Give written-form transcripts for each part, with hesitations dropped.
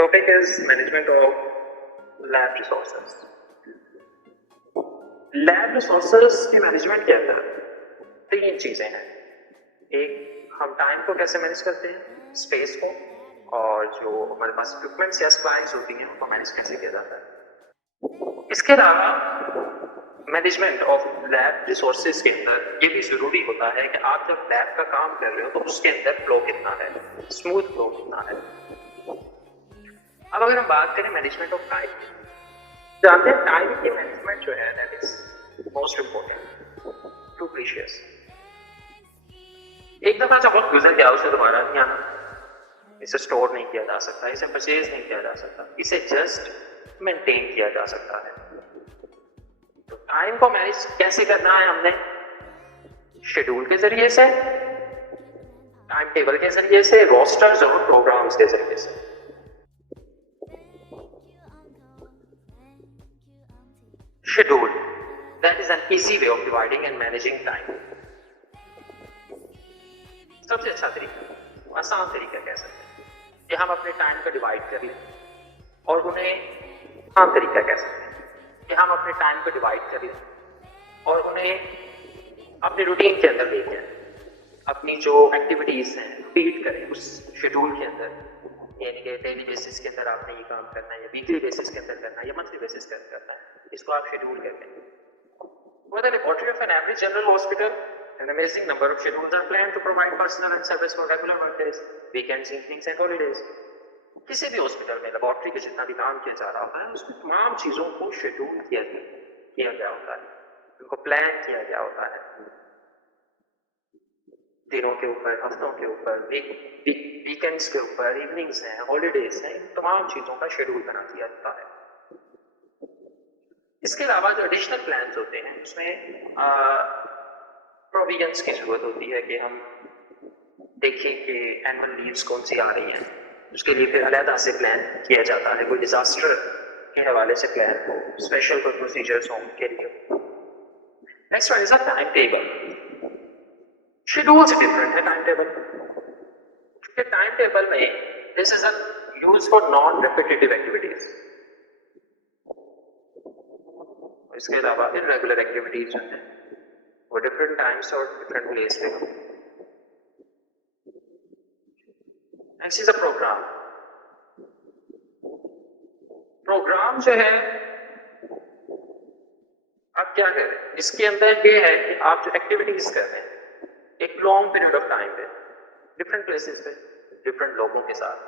Topic is management of lab resources. Lab resources के management के अंदर तीन चीजें हैं. एक, हम टाइम को कैसे मैनेज करते हैं, स्पेस को, और जो हमारे पास इक्विपमेंट्स या सप्लाईज होती हैं उनको मैनेज कैसे किया जाता है. इसके अलावा मैनेजमेंट ऑफ लैब रिसोर्सेज के अंदर ये भी जरूरी होता है कि आप जब लैब का काम कर रहे हो तो उसके अंदर फ्लो कितना है, स्मूथ फ्लो कितना है. अब अगर हम बात करें मैनेजमेंट ऑफ टाइम, जानते हैं टाइम की मैनेजमेंट जो है that is most important, to precious. एक दफा जब वक्त गुजर गया उसे दोबारा नहीं आना. इसे स्टोर नहीं किया जा सकता, इसे परचेज नहीं किया जा सकता, इसे जस्ट मेंटेन किया जा सकता है. तो टाइम को मैनेज कैसे करना है, हमने शेड्यूल के जरिए से, टाइम टेबल के जरिए से, रोस्टर्स और प्रोग्राम्स के जरिए से. Schedule, that is an easy way of dividing and managing time. सबसे अच्छा तरीका, आसान तरीका कह सकते हैं कि हम अपने टाइम को डिवाइड कर लें, और उन्हें आसान तरीका कह सकते हैं कि हम अपने टाइम को डिवाइड कर लें और उन्हें अपने रूटीन के अंदर लेके अपनी जो एक्टिविटीज हैं रिपीट करें उस शेड्यूल के अंदर. यानी कि डेली बेसिस के अंदर आपने ये काम करना है, या वीकली बेसिस के अंदर करना है, या मंथली बेसिस के अंदर करना है, इसको आप शेड्यूल करते हैं. For the laboratory of an average general hospital, an amazing number of schedules are planned to provide personnel and service for regular work days, weekends, evenings and holidays. किसी भी हॉस्पिटल में लेबोरेटरी के जितना भी काम किया जा रहा होता है उसमें तमाम चीजों को शेड्यूल किया गया होता है, उनको प्लान किया गया होता है. दिनों के ऊपर, हफ्तों के ऊपर, वीकेंड्स के ऊपर, इवनिंग्स हैं, हॉलीडेज हैं, तमाम चीजों का शेड्यूल बना दिया जाता है. इसके अलावा जो एडिशनल प्लान्स होते हैं उसमें प्रोविजंस की जरूरत होती है कि हम देखें कि एनुअल लीव्स कौन सी आ रही हैं, उसके लिए फिर अलग से प्लान किया जाता है. कोई डिजास्टर के हवाले से प्लान हो, स्पेशल कोई प्रोसीजर्स हों उनके लिए. Next one is a time table. Schedule से डिफरेंट है टाइम टेबल, क्योंकि टाइम टेबल में this is a use for non repetitive activities. इसके अलावा इररेगुलर एक्टिविटीज जो हैं वो डिफरेंट टाइम्स और डिफरेंट प्लेस पे हों. Next is a programme. Programme जो है आप क्या करें, इसके अंदर ये है कि आप जो एक्टिविटीज कर रहे हैं एक लॉन्ग पीरियड ऑफ टाइम पे, डिफरेंट प्लेसेस पे, डिफरेंट लोगों के साथ,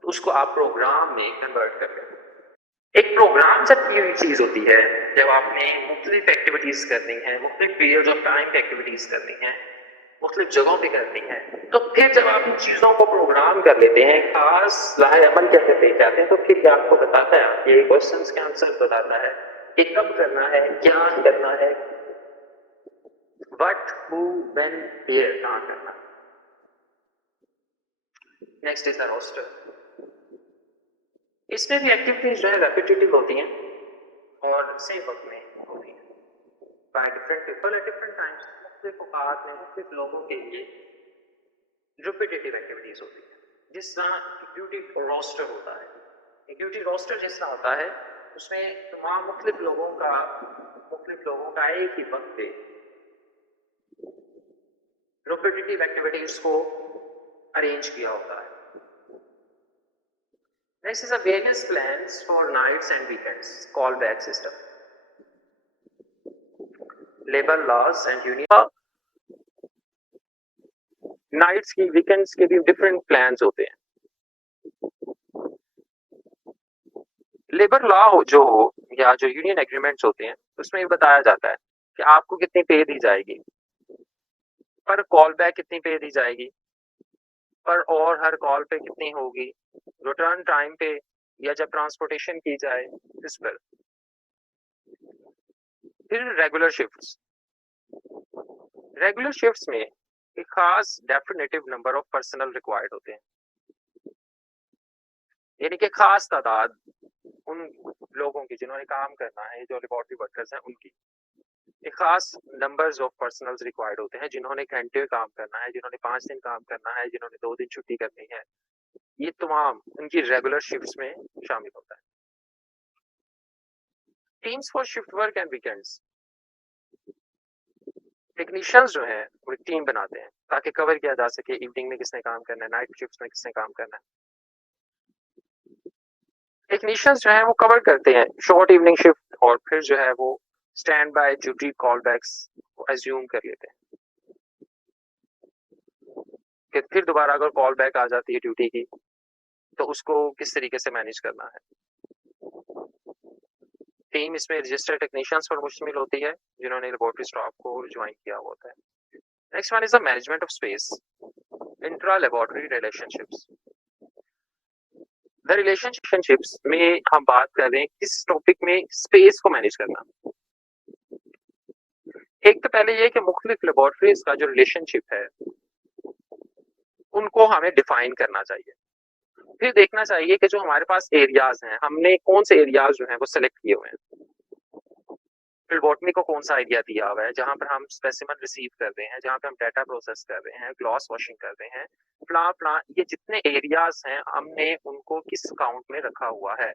तो उसको आप प्रोग्राम में कन्वर्ट कर लें. एक प्रोग्राम जब की हुई चीज होती है जब आपने मुख्तलिफ एक्टिविटीज करनी है, मुख्तलिफ पीरियड ऑफ टाइम पे एक्टिविटीज करनी है, मुख्तलिफ जगहों पे करनी है, तो फिर जब आप इन चीजों को प्रोग्राम कर लेते हैं, खास लाहे अमल कैसे पे जाते हैं, तो फिर ये आपको बताता है, ये क्वेश्चंस के आंसर बताता है कि कब करना है, क्या करना है, व्हाट, हु, व्हेन, वेयर, कहाँ करना. Next is the roster. इसमें भी एक्टिविटीज जो है रेपिटेटिव होती हैं और सेम वक्त में होती हैं by different people at different times. मुख्तलिफ औकात में मुख्तलिफ लोगों के लिए रिपीटेटिव एक्टिविटीज होती हैं. जिस तरह ड्यूटी रोस्टर होता है, एक ड्यूटी रोस्टर जिस तरह होता है उसमें तमाम मुख्तलिफ लोगों का एक ही वक्त पे रिपीटेटिव एक्टिविटीज को अरेंज किया होता है. Next is a various plans for nights and weekends, callback system. Labor laws and union. Nights की, weekends के भी different plans होते हैं. लेबर लॉ जो हो या जो यूनियन एग्रीमेंट्स होते हैं उसमें बताया जाता है कि आपको कितनी पे दी जाएगी, पर कॉल बैक कितनी पे दी जाएगी, पर और हर कॉल पे कितनी होगी, रिटर्न टाइम पे या जब ट्रांसपोर्टेशन की जाए इस पर. फिर रेगुलर शिफ्ट्स में एक खास definitive number of personal required होते हैं, यानी कि खास तादाद उन लोगों की जिन्होंने काम करना है, जो लेबोरेटरी वर्कर्स हैं उनकी एक खास नंबर्स ऑफ पर्सनल्स रिक्वायर्ड होते हैं, जिन्होंने घंटे काम करना है, जिन्होंने 5 दिन काम करना है, जिन्होंने 2 दिन छुट्टी करनी है, ये तमाम उनकी रेगुलर शिफ्ट्स में शामिल होता है। Teams for shift work and weekends, technicians जो हैं वो एक टीम बनाते हैं ताकि कवर किया जा सके इवनिंग में किसने काम करना है, नाइट शिफ्ट्स में किसने काम करना है। टेक्नीशियंस जो है वो कवर करते हैं शॉर्ट इवनिंग शिफ्ट और फिर जो है वो stand by duty call backs assume कर लेते हैं कि फिर दोबारा अगर कॉल बैक आ जाती है ड्यूटी की तो उसको किस तरीके से मैनेज करना है। टीम इसमें रजिस्टर्ड टेक्नीशियंस पर मुश्तमिल होती है जिन्होंने लेबोरेटरी स्टाफ को ज्वाइन किया होता है। Next one is the management of space, intra laboratory relationships. The relationships में हम बात कर रहे हैं किस टॉपिक में स्पेस को मैनेज करना। एक तो पहले ये कि मुख्तलिफ लेबोरेटरीज का जो रिलेशनशिप है उनको हमें डिफाइन करना चाहिए। फिर देखना चाहिए कि जो हमारे पास एरियाज हैं हमने कौन से एरियाज जो हैं वो सिलेक्ट किए हुए हैं। फिर बॉटनी को कौन सा एरिया दिया हुआ है जहां पर हम स्पेसिमेन रिसीव कर रहे हैं, जहां पे हम डाटा प्रोसेस कर रहे हैं, ग्लॉस वॉशिंग कर रहे हैं, फ्ला फ्ला, ये जितने एरियाज हैं हमने उनको किस काउंट में रखा हुआ है।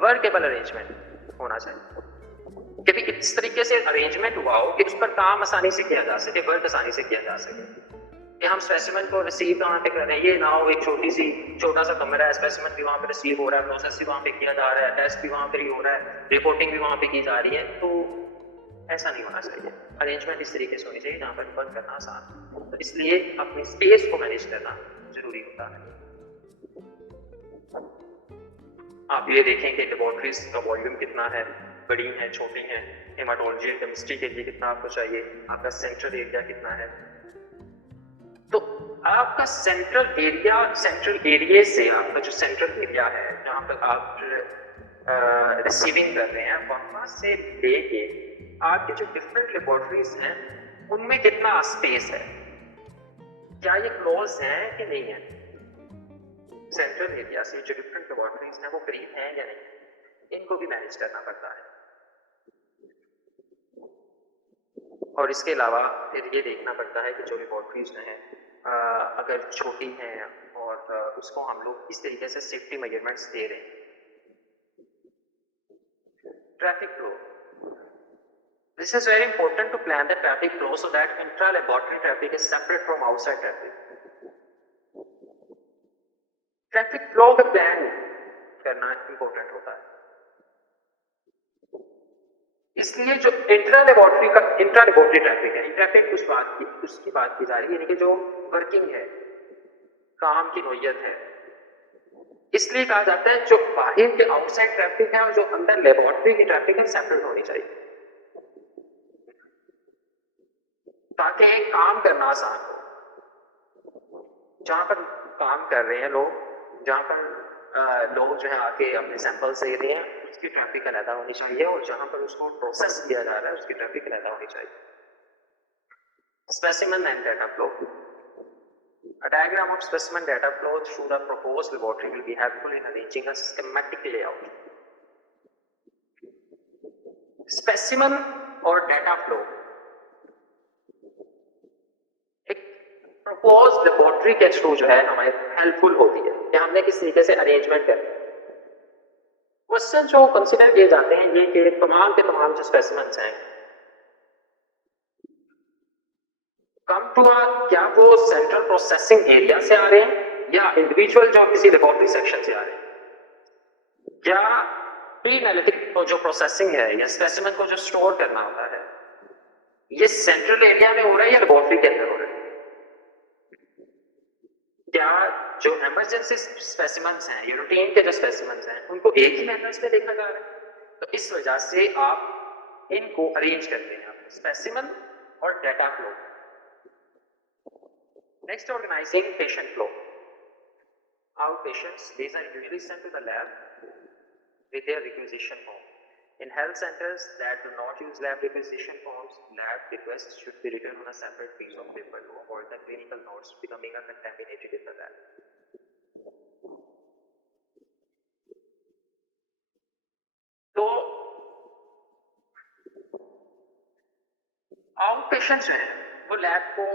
वर्केबल अरेंजमेंट होना चाहिए कि भी इस तरीके से अरेंजमेंट हुआ हो कि उस पर काम आसानी से किया जा सके, वर्क आसानी से किया जा सके कि हम स्पेसिमेन को रिसीव कहाँ पे कर रहे हैं, ये ना हो एक छोटा सा कमरा है, स्पेसिमेन भी वहाँ पे रिसीव हो रहा है, प्रोसेस भी वहाँ पे किया जा रहा है, टेस्ट भी वहाँ पे ही हो रहा है, रिपोर्टिंग भी वहाँ पे की जा रही है। तो ऐसा नहीं होना चाहिए। अरेंजमेंट इस तरीके से होनी चाहिए जहाँ पर वर्क करना आसान हो। तो इसलिए अपनी स्पेस को मैनेज करना जरूरी होता है। आप ये देखें कि लेबोरेटरीज का वॉल्यूम कितना है, बड़ी हैं, छोटी हैं, हेमाटोलॉजी केमिस्ट्री के लिए कितना आपको चाहिए, आपका सेंट्रल एरिया कितना है। तो आपका सेंट्रल एरिया से आपका जो सेंट्रल एरिया है जहाँ पर आप रिसीविंग कर रहे हैं वहां से लेके आपके जो डिफरेंट लेबोरेटरीज हैं उनमें कितना स्पेस है, क्या ये क्लोज है कि नहीं है। सेंट्रल एरिया से जो डिफरेंट लेबोरेटरीज हैं वो करीब हैं या नहीं, इनको भी मैनेज करना पड़ता है। और इसके अलावा फिर ये देखना पड़ता है कि जो लेबोरेटरीज हैं अगर छोटी हैं और उसको हम लोग किस तरीके से सेफ्टी मेजरमेंट्स दे रहे हैं। Traffic flow, this is very important to plan the traffic flow so that intra-laboratory traffic is separate from outside traffic. Traffic flow का प्लान करना इंपॉर्टेंट होता है। इसलिए जो इंट्रा लेबोरेटरी ट्रैफिक है, ट्रैफिक उसकी बात की जा रही है, यानी कि जो वर्किंग है, काम की नोयत है। इसलिए कहा जाता है जो बाहर के आउटसाइड ट्रैफिक है और जो अंदर लेबोरेटरी की ट्रैफिक है सेपरेट होनी चाहिए ताकि काम करना आसान हो। जहां पर काम कर रहे हैं लोग, जहां पर लोग जो है आके अपने सैंपल्स दे रहे हैं उसकी ट्रैफिक अलग होनी चाहिए और जहां पर उसको प्रोसेस किया जा रहा है उसकी ट्रैफिक अलग होनी चाहिए। Specimen and data flow, a diagram of specimen data flow through the proposed laboratory will be helpful in arranging a schematic layout. Specimen और डाटा फ्लो एक प्रपोज लेबोरेटरी के थ्रू जो है हमें हेल्पफुल होती है कि हमने किस तरीके से अरेंजमेंट कर। क्वेश्चन जो कंसिडर किए जाते हैं ये कि तमाम के तमाम जो स्पेसिमेंस हैं कम टू क्या वो सेंट्रल प्रोसेसिंग एरिया से आ रहे हैं या इंडिविजुअल जो किसी लेबोरेटरी सेक्शन से आ रहे हैं, क्या प्री एनालिटिक को जो प्रोसेसिंग है या स्पेसिमेन को जो स्टोर करना होता है ये सेंट्रल एरिया में हो रहा है या लेबोरेटरी के अंदर हो रहा है। क्या जो इमरजेंसी स्पेसिमेंस हैं या रूटीन के जो स्पेसिमेंस हैं उनको एक ही मेथड्स पे देखा जा रहा है। तो इस वजह से आप इनको अरेंज करते हैं स्पेसिमेन और data flow. Next, organizing patient flow. Outpatients, these are usually sent to the lab with their requisition form. In health centers that do not use lab requisition forms, lab requests should be written on a separate piece of paper to avoid the clinical notes becoming contaminated in the lab. तो आउटपेशेंट्स हैं वो lab को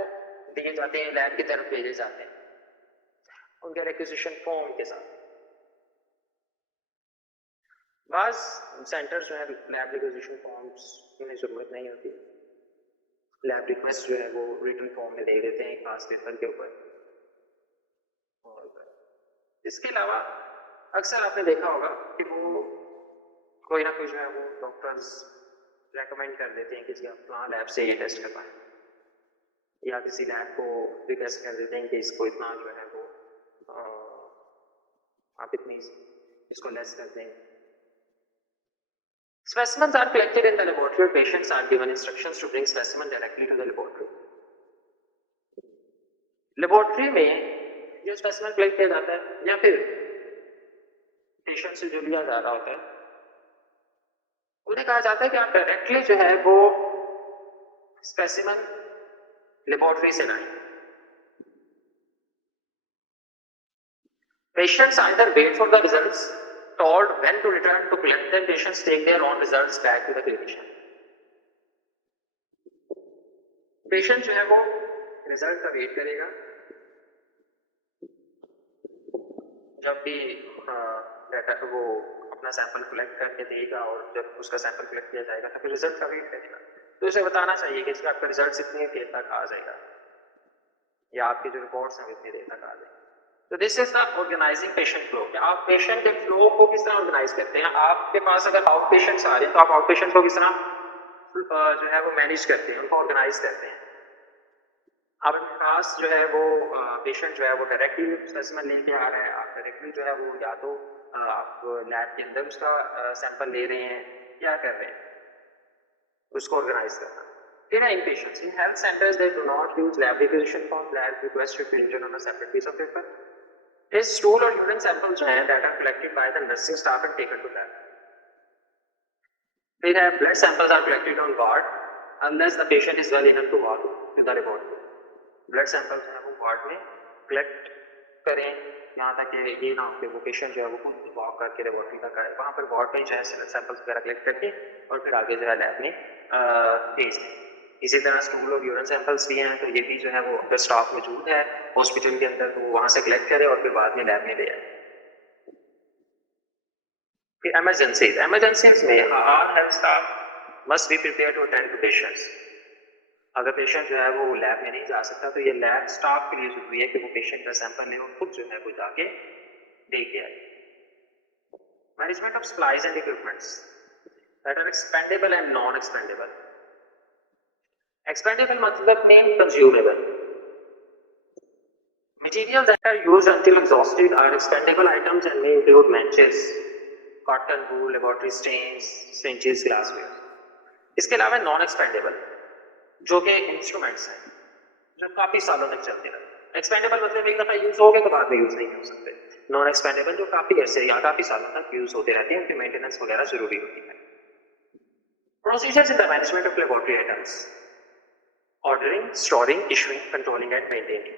दिए जाते हैं, lab की तरफ भेजे जाते हैं उनके रिक्विजिशन फॉर्म के साथ। बस सेंटर्स जो है लैब रिक्विजिशन फॉर्म्स की जरूरत नहीं होती, लैब रिक्वेस्ट जो है वो रिटन फॉर्म में दे देते हैं क्लास पेपर के ऊपर। और इसके अलावा अक्सर आपने देखा होगा कि वो कोई ना कोई जो है वो डॉक्टर्स रेकमेंड कर देते हैं कि आप लैब से ये टेस्ट करवाएं, या किसी लैब को रिक्वेस्ट कर देते हैं कि इसको इतना जो है वो आप इतनी इसको लेस कर दें। Specimens are collected in the laboratory. Patients are given instructions to bring specimen directly to the laboratory. Laboratory में जो स्पेसिमेन कलेक्ट किया जाता है या फिर पेशेंट से जो लिया जा रहा होता है उन्हें कहा जाता है कि आप डायरेक्टली जो है वो स्पेसिमेन लेबोरेटरी से लाएं। Patients either wait for the results told when to return to collect them. Patients take their own results back to the clinician. Patient जो है वो रिजल्ट का वेट करेगा, जब भी डाटा वो अपना सैंपल कलेक्ट करके देगा और जब उसका सैंपल कलेक्ट किया जाएगा तो फिर रिजल्ट का वेट करेगा। तो उसे बताना चाहिए कि आपका रिजल्ट इतनी देर तक आ जाएगा या आपकी जो रिपोर्ट्स हैं इतनी देर तक आ जाएगी। तो this is the organising patient flow. आप पेशेंट के फ्लो को किस तरह ऑर्गेनाइज करते हैं? आपके पास अगर आउट पेशेंट्स आ रहे हैं तो आप आउट पेशेंट को किस तरह जो है वो मैनेज करते हैं, उनको ऑर्गेनाइज करते हैं। आपके पास जो है वो पेशेंट जो है वो डायरेक्टली स्पेसिमेन लेके आ रहा है, आप डायरेक्टली जो है वो या तो आप लैब के अंदर उसका सैंपल ले रहे हैं, क्या कर रहे हैं, उसको ऑर्गेनाइज करना। फिर in patients in health centres they do not use lab requisition form, lab request should be written on a separate piece of paper. His stool or urine samples जो हैं that are collected by the nursing staff and taken to lab. फिर है blood samples are collected on ward unless the patient is well enough to walk to the laboratory. Blood samples जो है वो ward में collect करें, यहाँ तक कि ये ना हो कि वो patient जो है वो खुद walk करके laboratory तक आए, वहाँ पर ward में जो है samples वगैरह collect करके और फिर आगे जो है lab में भेज दें। इसी तरह स्टूल और यूरिन सैंपल्स भी हैं, तो ये भी जो है वो अगर स्टाफ मौजूद है हॉस्पिटल के अंदर तो वहां से कलेक्ट करे और फिर बाद में लैब में ले आए। फिर इमरजेंसीज में our health staff must be prepared to attend to patients. अगर पेशेंट जो है वो लैब में नहीं जा सकता तो ये लैब स्टाफ के लिए जरूरी है कि वो पेशेंट का सैंपल ले और खुद जो है वो जाके दे के आए। Management of supplies and equipments that are expendable and non expendable. Expendable मतलब mean consumable. Materials that are used until exhausted are expendable items and may include matches, cotton wool, laboratory stains, syringes, glassware. इसके अलावा non expendable जो कि instruments हैं जो काफी सालों तक चलते रहते हैं। एक्सपेंडेबल मतलब एक दफा यूज हो गए तो बाद में यूज नहीं कर सकते। नॉन एक्सपेंडेबल जो काफी अरसे या काफी सालों तक यूज होते रहते हैं, उनकी मेंटेनेंस वगैरह जरूरी होती है। Procedures in the management of laboratory items: ordering, storing, issuing, controlling and maintaining.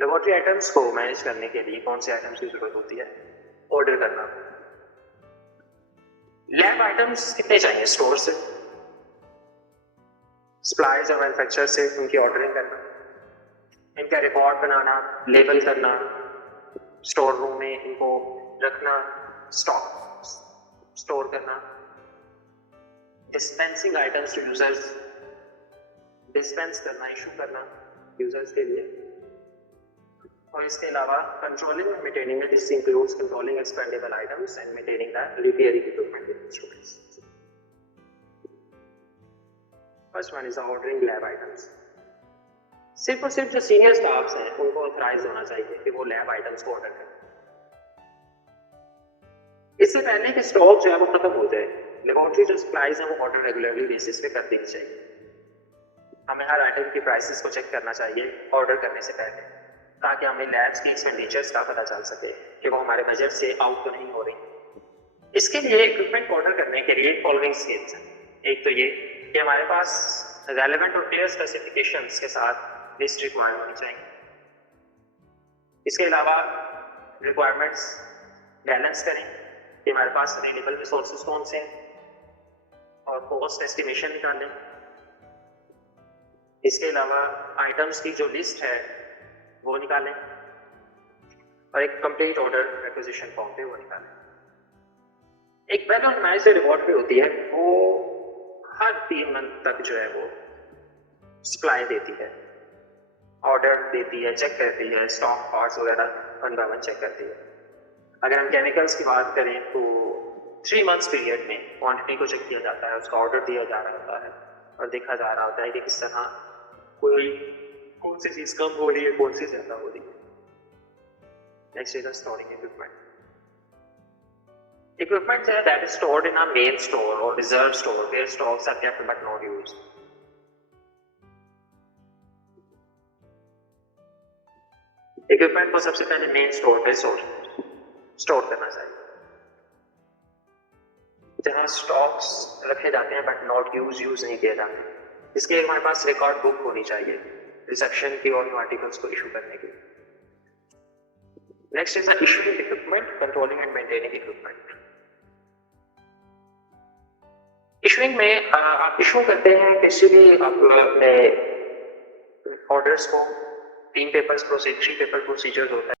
Laboratory items को मैनेज करने के लिए कौन से आइटम्स की जरूरत होती है? ऑर्डर करना। लैब आइटम्स कितने चाहिए? स्टोर से, सप्लायर्स और मैन्युफैक्चरर से उनकी ऑर्डरिंग करना, इनका रिकॉर्ड बनाना, लेबल करना, स्टोर रूम में इनको रखना, स्टॉक स्टोर करना, dispensing items to users, dispense करना, इशू करना यूजर्स के लिए। और इसके अलावा कंट्रोलिंग एंड मेंटेनिंग में this includes controlling expendable items and maintaining the repairing equipment and instruments. First one is ordering lab items. सिर्फ और सिर्फ जो सीनियर स्टाफ्स हैं उनको ऑथराइज होना चाहिए कि वो लैब आइटम्स को ऑर्डर करें। इससे पहले कि स्टॉक जो है वो खत्म हो जाए, लेबोरेटरी जो सप्लाईज हैं वो ऑर्डर रेगुलरली बेसिस पे कर देनी चाहिए। हमें हर आइटम की प्राइसेस को चेक करना चाहिए ऑर्डर करने से पहले, ताकि हमें लैब्स की एक्सपेंडिचर्स का पता चल सके कि वो हमारे बजट से आउट तो नहीं हो रही। इसके लिए इक्विपमेंट ऑर्डर करने के लिए फॉलोइंग स्किल्स हैं। एक तो ये कि हमारे पास रेलेवेंट और क्लियर स्पेसिफिकेशंस के साथ लिस्ट रिक्वायर होनी चाहिए। इसके अलावा रिक्वायरमेंट्स बैलेंस करें कि हमारे पास अवेलेबल रिसोर्सेज कौन से हैं और कॉस्ट एस्टिमेशन निकालें। इसके अलावा आइटम्स की जो लिस्ट है वो निकालें और एक कंप्लीट ऑर्डर एक्विजिशन फॉर्म पे वो निकालें। एक वेल ऑर्गेनाइज्ड रिपोर्ट भी होती है, वो हर 3 मंथ तक जो है वो सप्लाई देती है, ऑर्डर देती है, चेक करती है, स्टॉक पार्ट्स वगैरह अनडावन चेक करती है। अगर हम केमिकल्स की बात करें तो 3 मंथ्स पीरियड में क्वांटिटी को चेक किया जाता है, उसका ऑर्डर दिया जा रहा होता है और देखा जा रहा होता है कि किस तरह कौन सी चीज कम हो रही है, कौन सी ज्यादा हो रही है। Next is the storing equipment. Equipment that is stored in a main store or reserve store where stocks are kept but not used. Equipment को सबसे पहले मेन स्टोर पे स्टोर करना चाहिए, जहां स्टॉक्स रखे जाते हैं बट नॉट यूज नहीं किए जाते। इसके लिए हमारे पास रिकॉर्ड बुक होनी चाहिए रिसेप्शन की और आर्टिकल्स को इशू करने की। Next is the issuing equipment, controlling and maintaining equipment. Issuing में आप इशू करते हैं किसी भी अपने ऑर्डर्स को 3 पेपर प्रोसीजर होता है।